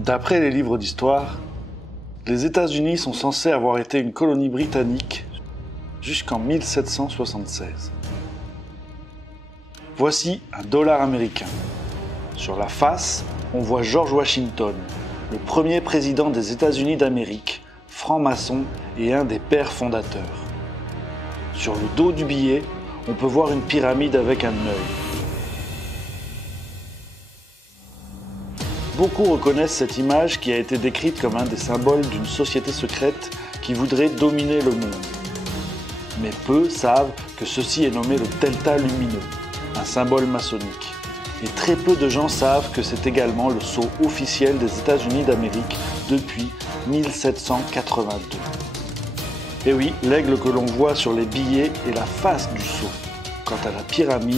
D'après les livres d'histoire, les États-Unis sont censés avoir été une colonie britannique jusqu'en 1776. Voici un dollar américain. Sur la face, on voit George Washington, le premier président des États-Unis d'Amérique, franc-maçon et un des pères fondateurs. Sur le dos du billet, on peut voir une pyramide avec un œil. Beaucoup reconnaissent cette image qui a été décrite comme un des symboles d'une société secrète qui voudrait dominer le monde. Mais peu savent que ceci est nommé le delta lumineux, un symbole maçonnique. Et très peu de gens savent que c'est également le sceau officiel des États-Unis d'Amérique depuis 1782. Et oui, l'aigle que l'on voit sur les billets est la face du sceau. Quant à la pyramide,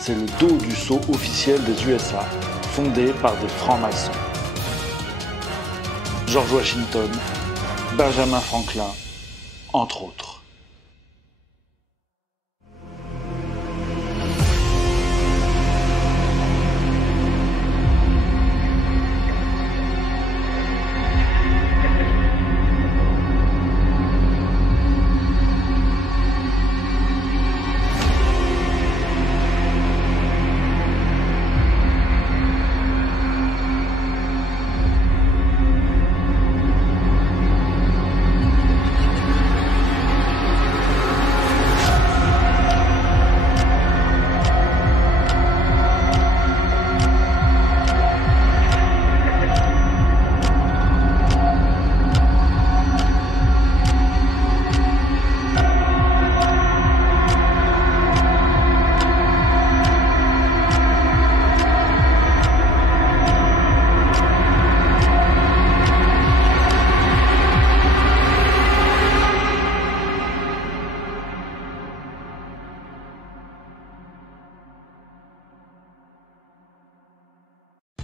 c'est le dos du sceau officiel des USA, fondé par des francs-maçons. George Washington, Benjamin Franklin, entre autres.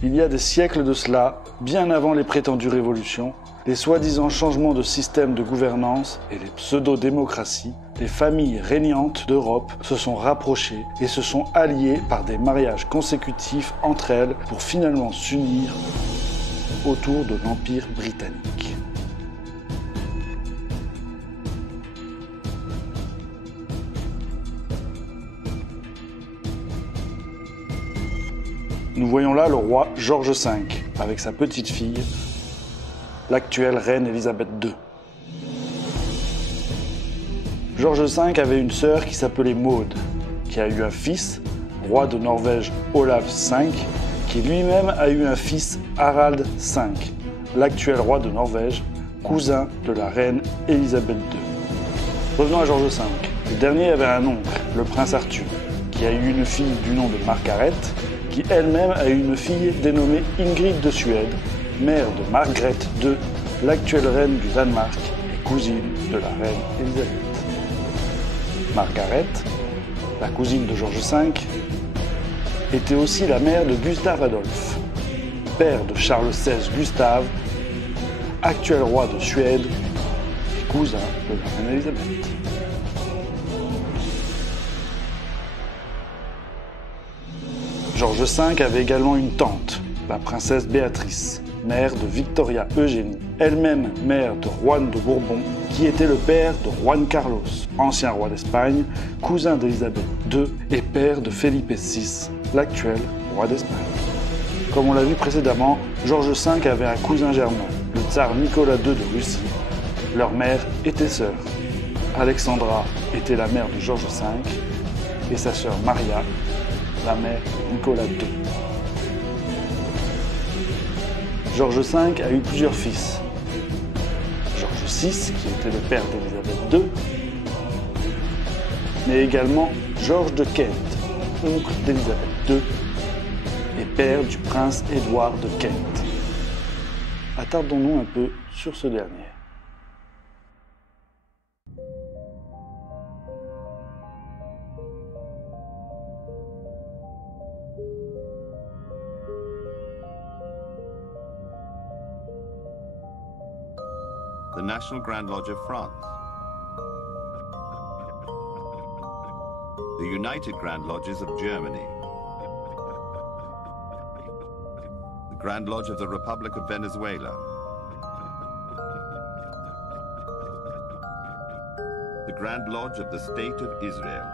Il y a des siècles de cela, bien avant les prétendues révolutions, les soi-disant changements de système de gouvernance et les pseudo-démocraties, les familles régnantes d'Europe se sont rapprochées et se sont alliées par des mariages consécutifs entre elles pour finalement s'unir autour de l'Empire britannique. Nous voyons là le roi George V, avec sa petite-fille, l'actuelle reine Élisabeth II. George V avait une sœur qui s'appelait Maud, qui a eu un fils, roi de Norvège Olav V, qui lui-même a eu un fils Harald V, l'actuel roi de Norvège, cousin de la reine Élisabeth II. Revenons à George V. Le dernier avait un oncle, le prince Arthur, qui a eu une fille du nom de Margaret, qui elle-même a eu une fille dénommée Ingrid de Suède, mère de Margrethe II, l'actuelle reine du Danemark et cousine de la reine Élisabeth. Margaret, la cousine de George V, était aussi la mère de Gustave Adolphe, père de Charles XVI Gustave, actuel roi de Suède et cousin de la reine Élisabeth. George V avait également une tante, la princesse Béatrice, mère de Victoria Eugénie, elle-même mère de Juan de Bourbon, qui était le père de Juan Carlos, ancien roi d'Espagne, cousin d'Élisabeth II et père de Felipe VI, l'actuel roi d'Espagne. Comme on l'a vu précédemment, George V avait un cousin germain, le tsar Nicolas II de Russie. Leur mère était sœur. Alexandra était la mère de George V et sa sœur Maria, la mère de Nicolas II. George V a eu plusieurs fils. George VI, qui était le père d'Élisabeth II, mais également Georges de Kent, oncle d'Élisabeth II, et père du prince Édouard de Kent. Attardons-nous un peu sur ce dernier. The National Grand Lodge of France, the United Grand Lodges of Germany, the Grand Lodge of the Republic of Venezuela. The Grand Lodge of the State of Israel.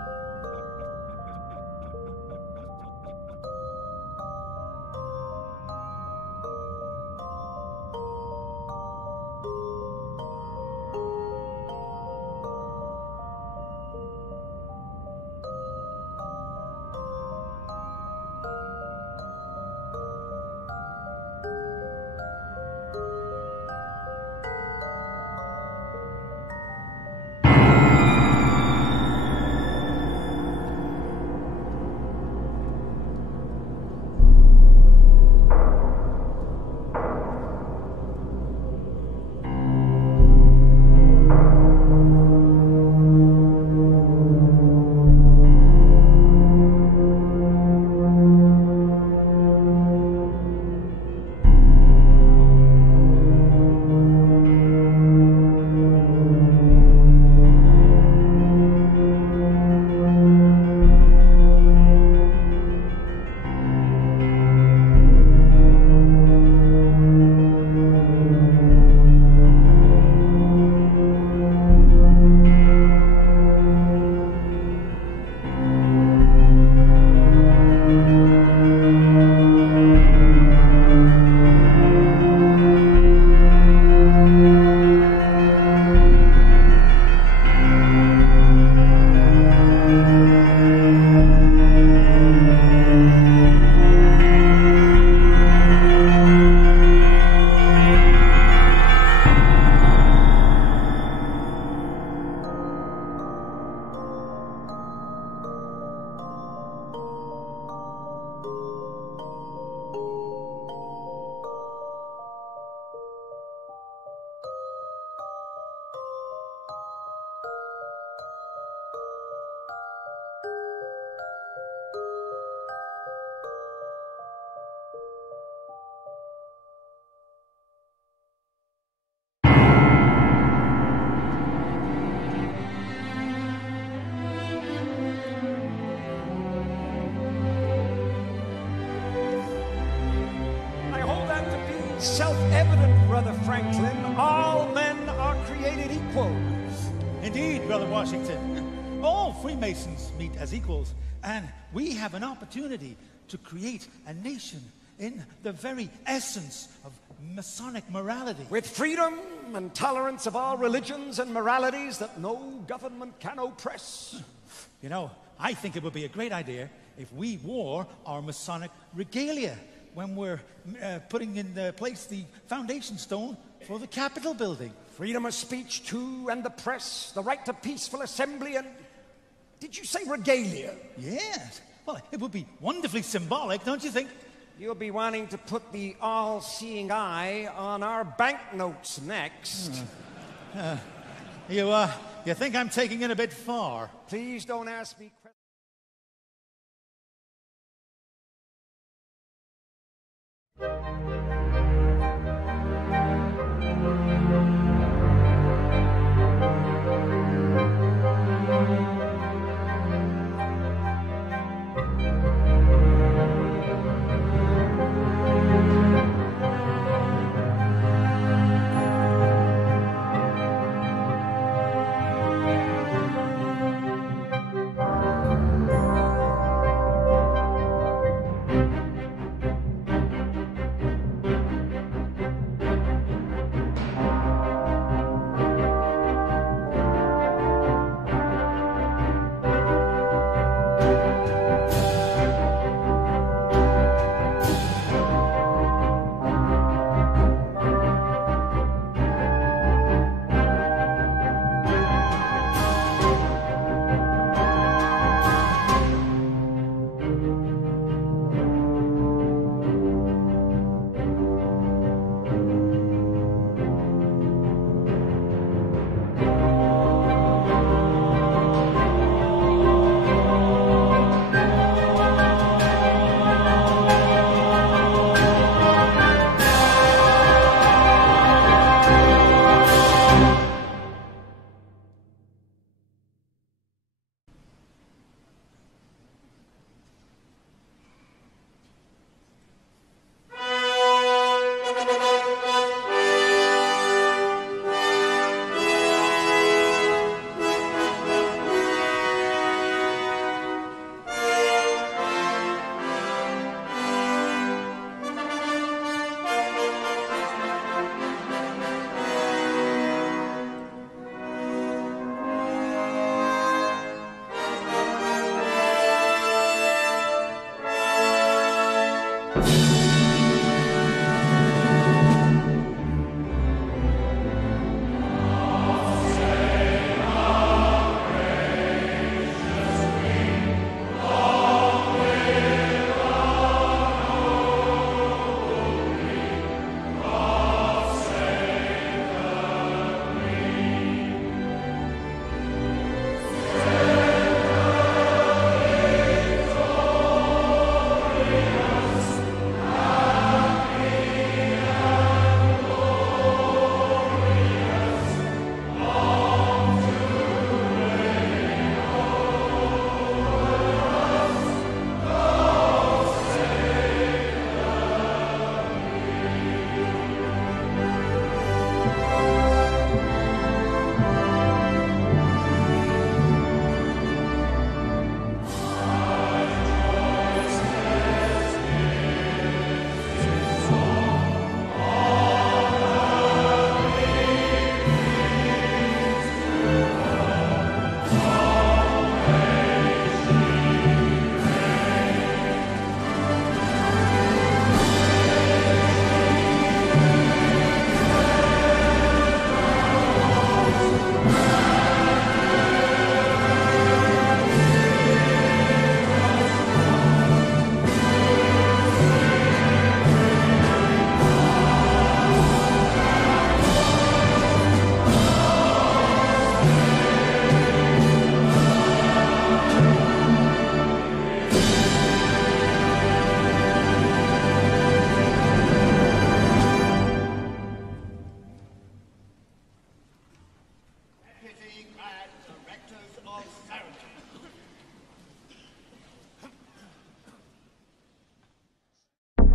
Self-evident, Brother Franklin, all men are created equal. Indeed, Brother Washington. All Freemasons meet as equals, and we have an opportunity to create a nation in the very essence of Masonic morality. With freedom and tolerance of all religions and moralities that no government can oppress. You know, I think it would be a great idea if we wore our Masonic regalia when we're putting in place the foundation stone for the Capitol building. Freedom of speech, too, and the press, the right to peaceful assembly, and... Did you say regalia? Yes. Well, it would be wonderfully symbolic, don't you think? You'll be wanting to put the all-seeing eye on our banknotes next. You think I'm taking it a bit far? Please don't ask me...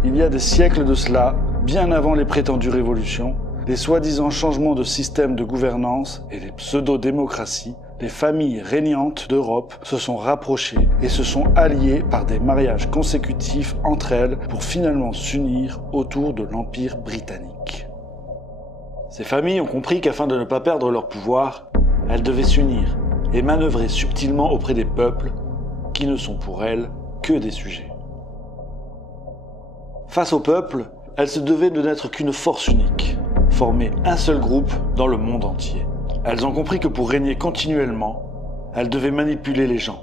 Il y a des siècles de cela, bien avant les prétendues révolutions, les soi-disant changements de système de gouvernance et les pseudo-démocraties, les familles régnantes d'Europe se sont rapprochées et se sont alliées par des mariages consécutifs entre elles pour finalement s'unir autour de l'Empire britannique. Ces familles ont compris qu'afin de ne pas perdre leur pouvoir, elles devaient s'unir et manœuvrer subtilement auprès des peuples qui ne sont pour elles que des sujets. Face au peuple, elles se devaient de n'être qu'une force unique, former un seul groupe dans le monde entier. Elles ont compris que pour régner continuellement, elles devaient manipuler les gens,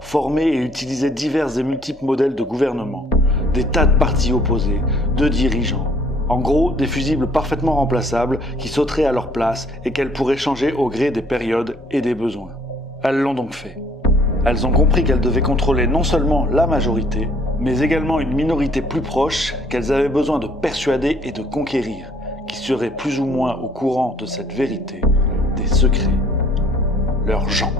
former et utiliser divers et multiples modèles de gouvernement, des tas de partis opposés, de dirigeants. En gros, des fusibles parfaitement remplaçables qui sauteraient à leur place et qu'elles pourraient changer au gré des périodes et des besoins. Elles l'ont donc fait. Elles ont compris qu'elles devaient contrôler non seulement la majorité, mais également une minorité plus proche qu'elles avaient besoin de persuader et de conquérir, qui serait plus ou moins au courant de cette vérité, des secrets, leurs gens.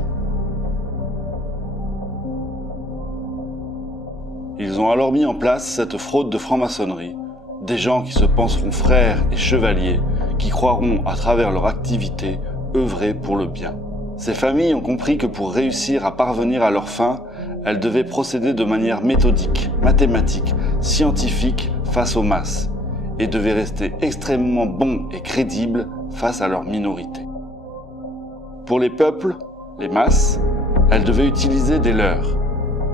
Ils ont alors mis en place cette fraude de franc-maçonnerie, des gens qui se penseront frères et chevaliers, qui croiront à travers leur activité œuvrer pour le bien. Ces familles ont compris que pour réussir à parvenir à leur fin, elles devaient procéder de manière méthodique, mathématique, scientifique face aux masses, et devaient rester extrêmement bons et crédibles face à leur minorité. Pour les peuples, les masses, elles devaient utiliser des leurs,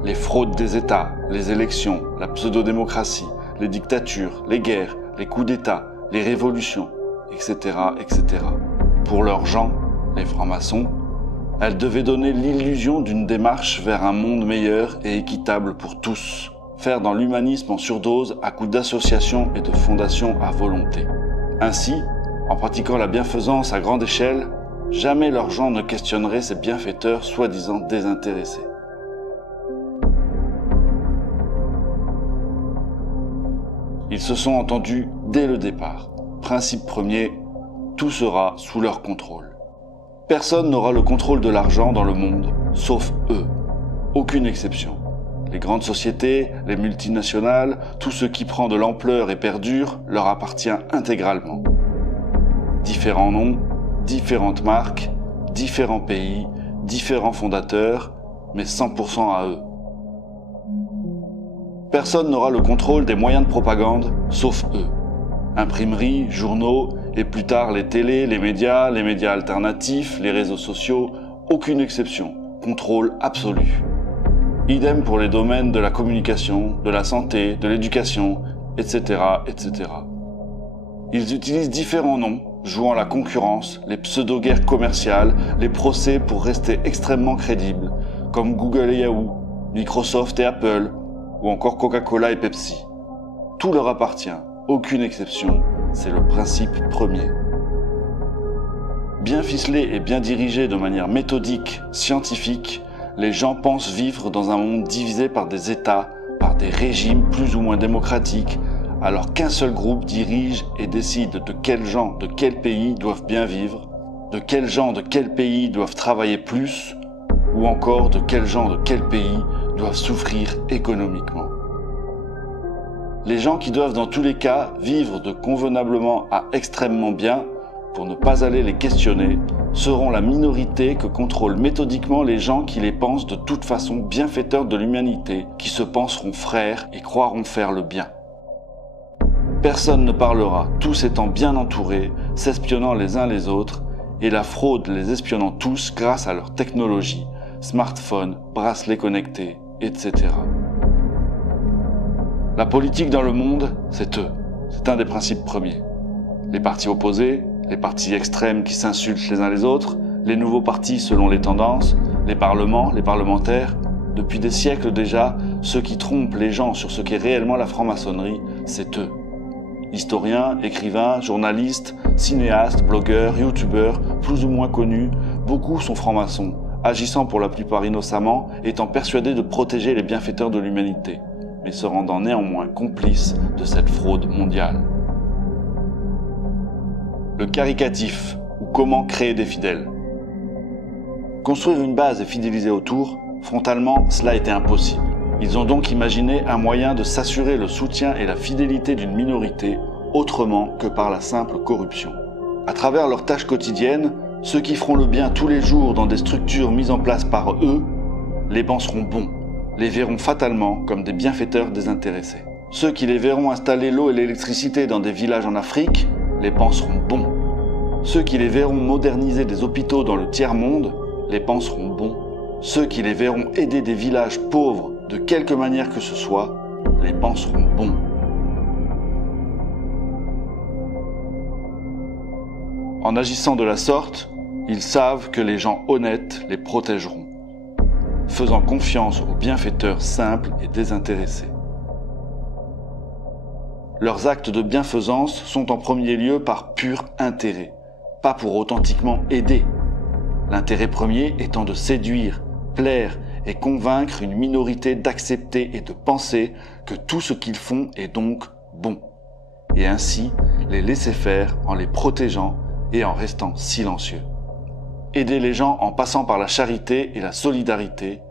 les fraudes des États, les élections, la pseudo-démocratie, les dictatures, les guerres, les coups d'État, les révolutions, etc., etc. Pour leurs gens, les francs-maçons, elles devaient donner l'illusion d'une démarche vers un monde meilleur et équitable pour tous, faire dans l'humanisme en surdose à coups d'associations et de fondations à volonté. Ainsi, en pratiquant la bienfaisance à grande échelle, jamais leurs gens ne questionneraient ces bienfaiteurs soi-disant désintéressés. Ils se sont entendus dès le départ. Principe premier, tout sera sous leur contrôle. Personne n'aura le contrôle de l'argent dans le monde, sauf eux. Aucune exception. Les grandes sociétés, les multinationales, tout ce qui prend de l'ampleur et perdure leur appartient intégralement. Différents noms, différentes marques, différents pays, différents fondateurs, mais 100% à eux. Personne n'aura le contrôle des moyens de propagande, sauf eux. Imprimeries, journaux, et plus tard les télés, les médias alternatifs, les réseaux sociaux, aucune exception, contrôle absolu. Idem pour les domaines de la communication, de la santé, de l'éducation, etc., etc. Ils utilisent différents noms, jouant la concurrence, les pseudo-guerres commerciales, les procès pour rester extrêmement crédibles, comme Google et Yahoo, Microsoft et Apple, ou encore Coca-Cola et Pepsi. Tout leur appartient, aucune exception, c'est le principe premier. Bien ficelés et bien dirigés de manière méthodique, scientifique, les gens pensent vivre dans un monde divisé par des États, par des régimes plus ou moins démocratiques, alors qu'un seul groupe dirige et décide de quels gens de quel pays doivent bien vivre, de quels gens de quel pays doivent travailler plus, ou encore de quels gens de quel pays doivent souffrir économiquement. Les gens qui doivent dans tous les cas vivre de convenablement à extrêmement bien, pour ne pas aller les questionner, seront la minorité que contrôlent méthodiquement les gens qui les pensent de toute façon bienfaiteurs de l'humanité, qui se penseront frères et croiront faire le bien. Personne ne parlera, tous étant bien entourés, s'espionnant les uns les autres, et la fraude les espionnant tous grâce à leur technologie, smartphones, bracelets connectés, etc. La politique dans le monde, c'est eux. C'est un des principes premiers. Les partis opposés, les partis extrêmes qui s'insultent les uns les autres, les nouveaux partis selon les tendances, les parlements, les parlementaires. Depuis des siècles déjà, ceux qui trompent les gens sur ce qu'est réellement la franc-maçonnerie, c'est eux. Historiens, écrivains, journalistes, cinéastes, blogueurs, youtubeurs, plus ou moins connus, beaucoup sont francs-maçons, agissant pour la plupart innocemment, étant persuadés de protéger les bienfaiteurs de l'humanité, mais se rendant néanmoins complices de cette fraude mondiale. Le caricatif, ou comment créer des fidèles. Construire une base et fidéliser autour, frontalement, cela était impossible. Ils ont donc imaginé un moyen de s'assurer le soutien et la fidélité d'une minorité autrement que par la simple corruption. À travers leurs tâches quotidiennes, ceux qui feront le bien tous les jours dans des structures mises en place par eux, les penseront bons, les verront fatalement comme des bienfaiteurs désintéressés. Ceux qui les verront installer l'eau et l'électricité dans des villages en Afrique, les penseront bons. Ceux qui les verront moderniser des hôpitaux dans le tiers-monde, les penseront bons. Ceux qui les verront aider des villages pauvres de quelque manière que ce soit, les penseront bons. En agissant de la sorte, ils savent que les gens honnêtes les protégeront, faisant confiance aux bienfaiteurs simples et désintéressés. Leurs actes de bienfaisance sont en premier lieu par pur intérêt, pas pour authentiquement aider. L'intérêt premier étant de séduire, plaire et convaincre une minorité d'accepter et de penser que tout ce qu'ils font est donc bon, et ainsi les laisser faire en les protégeant et en restant silencieux. Aider les gens en passant par la charité et la solidarité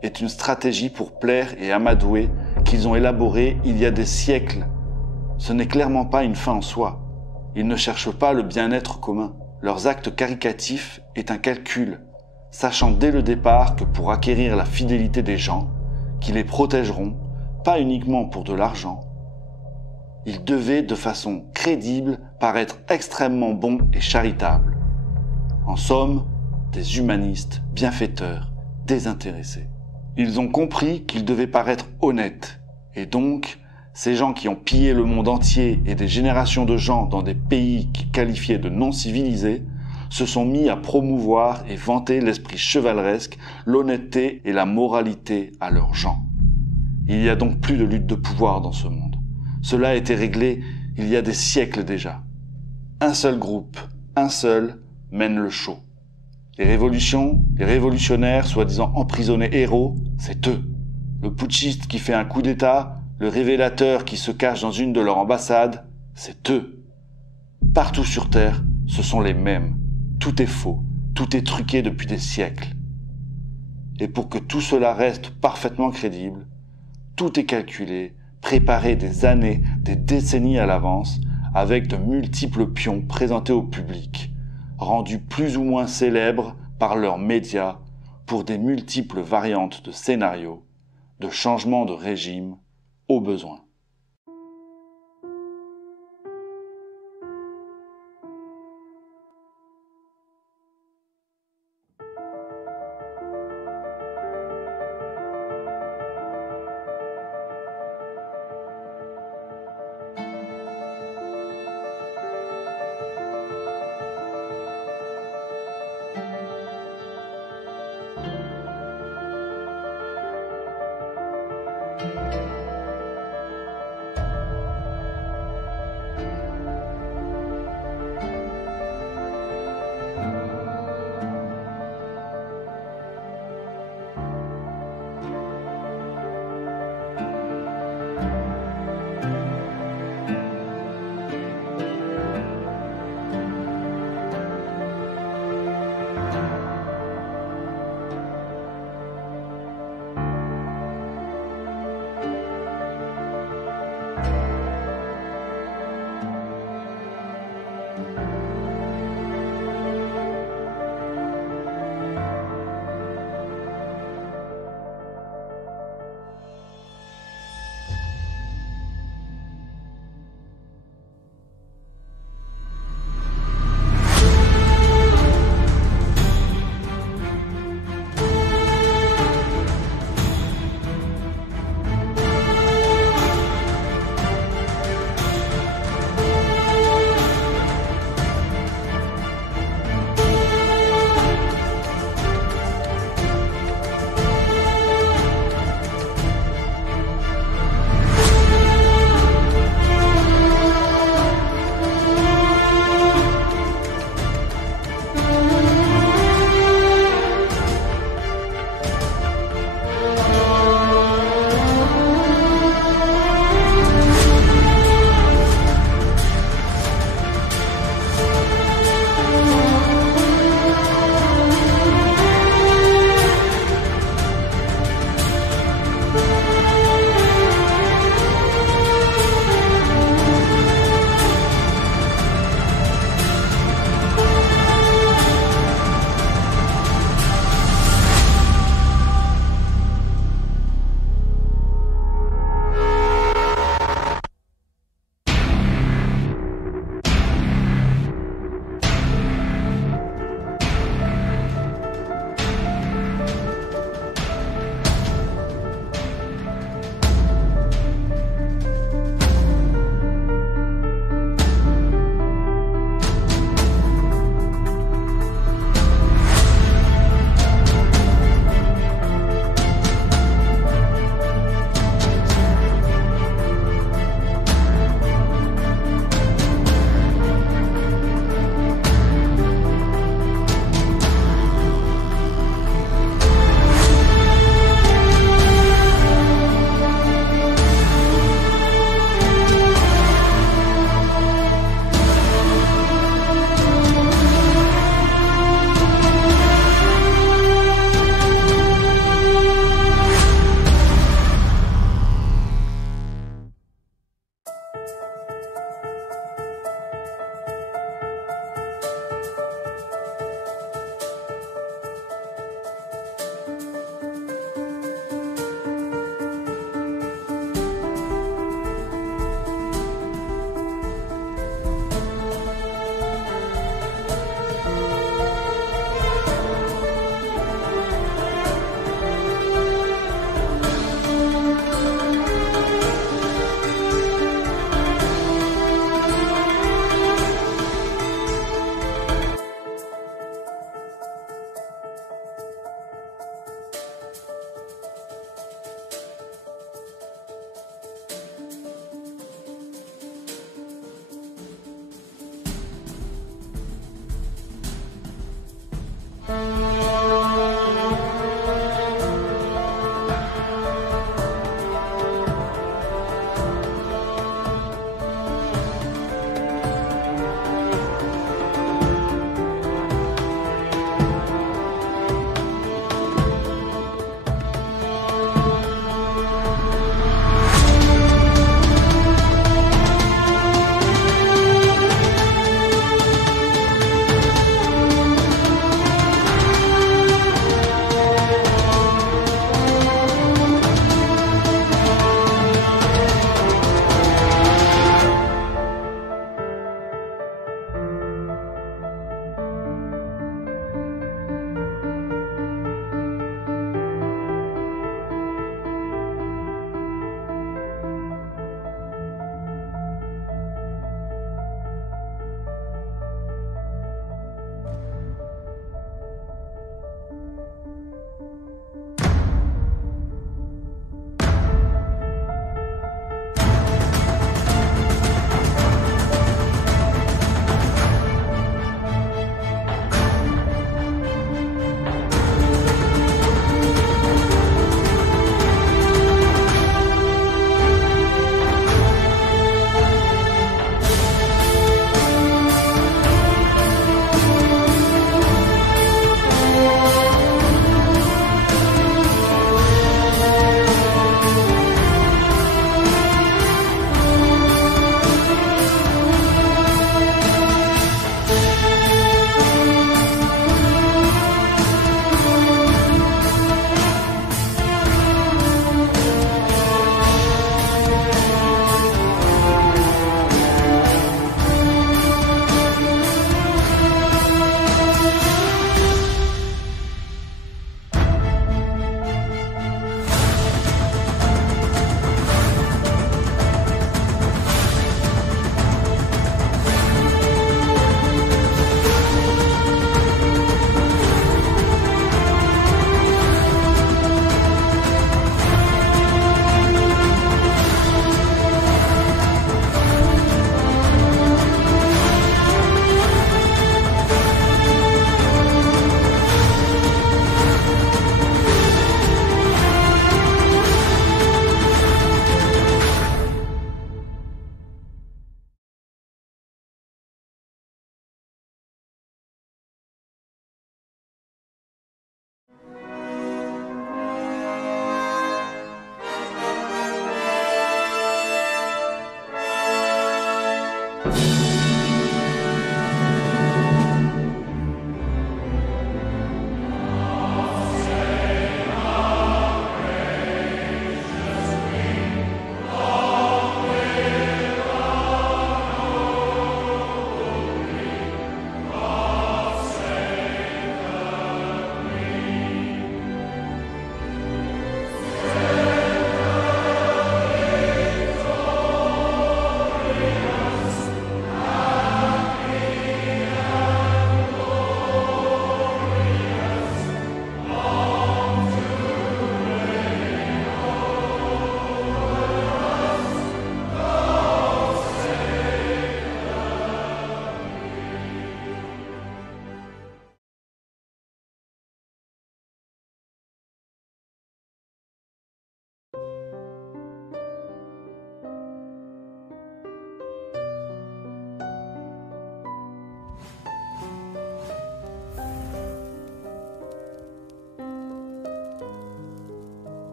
est une stratégie pour plaire et amadouer qu'ils ont élaborée il y a des siècles. Ce n'est clairement pas une fin en soi. Ils ne cherchent pas le bien-être commun. Leurs actes caricatifs est un calcul, sachant dès le départ que pour acquérir la fidélité des gens, qui les protégeront, pas uniquement pour de l'argent, ils devaient de façon crédible paraître extrêmement bons et charitables. En somme, des humanistes, bienfaiteurs, désintéressés. Ils ont compris qu'ils devaient paraître honnêtes, et donc, ces gens qui ont pillé le monde entier et des générations de gens dans des pays qu'ils qualifiaient de non civilisés, se sont mis à promouvoir et vanter l'esprit chevaleresque, l'honnêteté et la moralité à leurs gens. Il y a donc plus de lutte de pouvoir dans ce monde. Cela a été réglé il y a des siècles déjà. Un seul groupe, un seul, mène le show. Les révolutions, les révolutionnaires soi-disant emprisonnés héros, c'est eux. Le putschiste qui fait un coup d'État, le révélateur qui se cache dans une de leurs ambassades, c'est eux. Partout sur Terre, ce sont les mêmes. Tout est faux, tout est truqué depuis des siècles. Et pour que tout cela reste parfaitement crédible, tout est calculé, préparé des années, des décennies à l'avance, avec de multiples pions présentés au public, rendus plus ou moins célèbres par leurs médias pour des multiples variantes de scénarios, de changements de régime, au besoin.